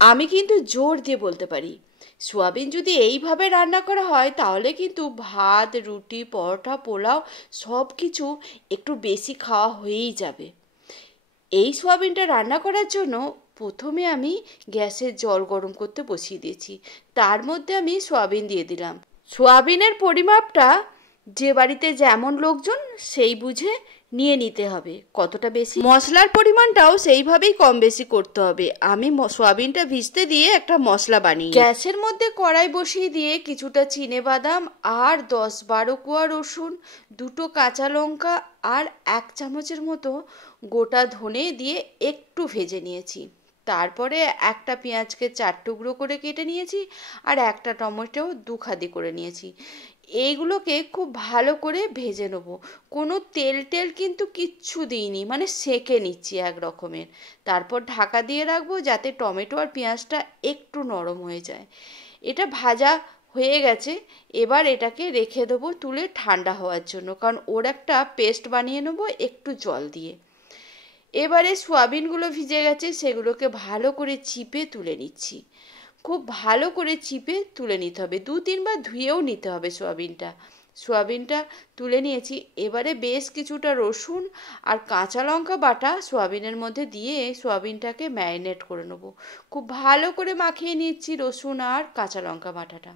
আমি কিন্তু জোর দিয়ে বলতে পারি, সোয়াবিন যদি এইভাবে রান্না করা হয় তাহলে কিন্তু ভাত, রুটি, পরোটা, পোলাও সব কিছু একটু বেশি খাওয়া হয়েই যাবে। এই সোয়াবিনটা রান্না করার জন্য প্রথমে আমি গ্যাসের জল গরম করতে বসিয়ে দিয়েছি। তার মধ্যে আমি সোয়াবিন দিয়ে দিলাম। সোয়াবিনের পরিমাপটা যে বাড়িতে যেমন লোকজন সেই বুঝে নিয়ে নিতে হবে, কতটা বেশি। মশলার পরিমাণটাও সেইভাবেই কম বেশি করতে হবে। আমি সোয়াবিনটা ভিজতে দিয়ে একটা মশলা বানিয়ে গ্যাসের মধ্যে কড়াই বসিয়ে দিয়ে কিছুটা চিনেবাদাম আর 10-12 কোয়া রসুন, 2টো কাঁচা লঙ্কা আর 1 চামচের মতো গোটা ধনে দিয়ে একটু ভেজে নিয়েছি। তারপরে একটা পেঁয়াজকে 4 টুকরো করে কেটে নিয়েছি আর একটা টমেটো 2 খাদি করে নিয়েছি। এইগুলোকে খুব ভালো করে ভেজে নেবো। কোনো তেল টেল কিন্তু কিচ্ছু দিইনি, মানে সেঁকে নিচ্ছি এক রকমের। তারপর ঢাকা দিয়ে রাখবো যাতে টমেটো আর পেঁয়াজটা একটু নরম হয়ে যায়। এটা ভাজা হয়ে গেছে। এবার এটাকে রেখে দেবো তুলে ঠান্ডা হওয়ার জন্য, কারণ ওর একটা পেস্ট বানিয়ে নেবো একটু জল দিয়ে। এবারে সোয়াবিনগুলো ভিজে গেছে, সেগুলোকে ভালো করে চিপে তুলে নিচ্ছি। খুব ভালো করে চিপে তুলে নিতে হবে, 2-3 বার ধুয়েও নিতে হবে সোয়াবিনটা তুলে নিয়েছি। এবারে বেশ কিছুটা রসুন আর কাঁচা লঙ্কা বাটা সোয়াবিনের মধ্যে দিয়ে সোয়াবিনটাকে ম্যারিনেট করে নেব। খুব ভালো করে মাখিয়ে নিচ্ছি রসুন আর কাঁচা লঙ্কা বাটাটা।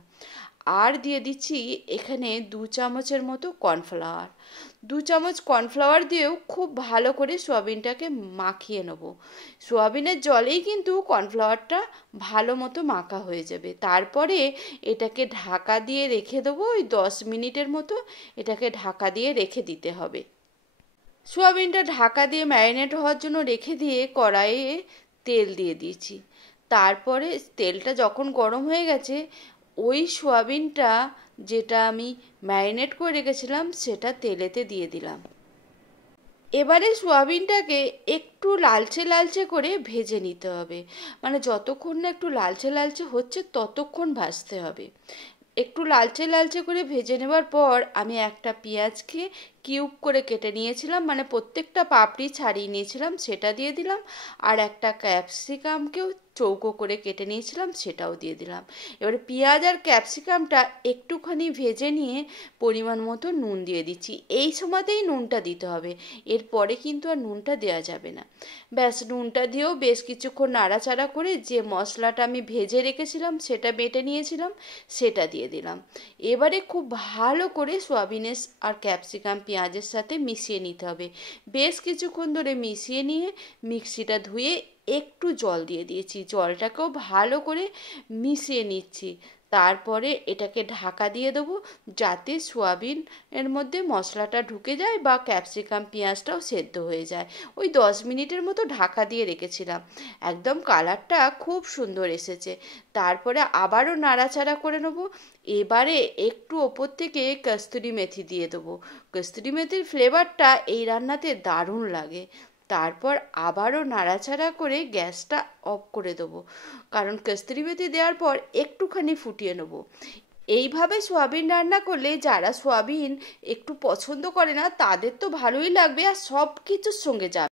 আর দিয়ে দিচ্ছি এখানে 2 চামচের মতো কর্নফ্লাওয়ার। 2 চামচ কর্নফ্লাওয়ার দিয়েও খুব ভালো করে সোয়াবিনটাকে মাখিয়ে নেব। সোয়াবিনের জলেই কিন্তু কর্নফ্লাওয়ারটা ভালো মতো মাখা হয়ে যাবে। তারপরে এটাকে ঢাকা দিয়ে রেখে দেবো, ওই 10 মিনিটের মতো এটাকে ঢাকা দিয়ে রেখে দিতে হবে। সোয়াবিনটা ঢাকা দিয়ে ম্যারিনেট হওয়ার জন্য রেখে দিয়ে কড়াইয়ে তেল দিয়ে দিয়েছি। তারপরে তেলটা যখন গরম হয়ে গেছে, ওই সোয়াবিনটা যেটা আমি ম্যারিনেট করে রেখেছিলাম সেটা তেলেতে দিয়ে দিলাম। এবারে সোয়াবিনটাকে একটু লালচে লালচে করে ভেজে নিতে হবে, মানে যতক্ষণ না একটু লালচে লালচে হচ্ছে ততক্ষণ ভাজতে হবে। একটু লালচে লালচে করে ভেজে নেবার পর আমি একটা পেঁয়াজকে কিউব করে কেটে নিয়েছিলাম, মানে প্রত্যেকটা পাপড়ি ছাড়িয়ে নিয়েছিলাম, সেটা দিয়ে দিলাম। আর একটা ক্যাপসিকামকেও চৌকো করে কেটে নিয়েছিলাম, সেটাও দিয়ে দিলাম। এবারে পেঁয়াজ আর ক্যাপসিকামটা একটুখানি ভেজে নিয়ে পরিমাণ মতো নুন দিয়ে দিচ্ছি। এই সময়তেই নুনটা দিতে হবে, এরপরে কিন্তু আর নুনটা দেওয়া যাবে না। ব্যাস, নুনটা দিয়েও বেশ কিছুক্ষণ নাড়াচাড়া করে যে মশলাটা আমি ভেজে রেখেছিলাম সেটা বেটে নিয়েছিলাম সেটা দিয়ে দিলাম। এবারে খুব ভালো করে সোয়াবিনের আর ক্যাপসিকাম পেঁয়াজের সাথে মিশিয়ে নিতে হবে। বেশ কিছুক্ষণ ধরে মিশিয়ে নিয়ে মিক্সিটা ধুয়ে একটু জল দিয়ে দিয়েছি, জলটাকেও ভালো করে মিশিয়ে নিচ্ছি। তারপরে এটাকে ঢাকা দিয়ে দেবো যাতে সোয়াবিন এর মধ্যে মশলাটা ঢুকে যায় বা ক্যাপসিকাম পেঁয়াজটাও সেদ্ধ হয়ে যায়। ওই 10 মিনিটের মতো ঢাকা দিয়ে রেখেছিলাম। একদম কালারটা খুব সুন্দর এসেছে। তারপরে আবারও নাড়াচাড়া করে নেবো। এবারে একটু ওপর থেকে কস্তুরি মেথি দিয়ে দেবো। কস্তুরি মেথির ফ্লেভারটা এই রান্নাতে দারুণ লাগে। তারপর আবারও নাড়াচাড়া করে গ্যাসটা অফ করে দেবো, কারণ কস্তুরি মেথি দেওয়ার পর একটুখানি ফুটিয়ে নেবো। এইভাবে সোয়াবিন রান্না করলে যারা সোয়াবিন একটু পছন্দ করে না তাদের তো ভালোই লাগবে আর সব কিছুর সঙ্গে যাবে।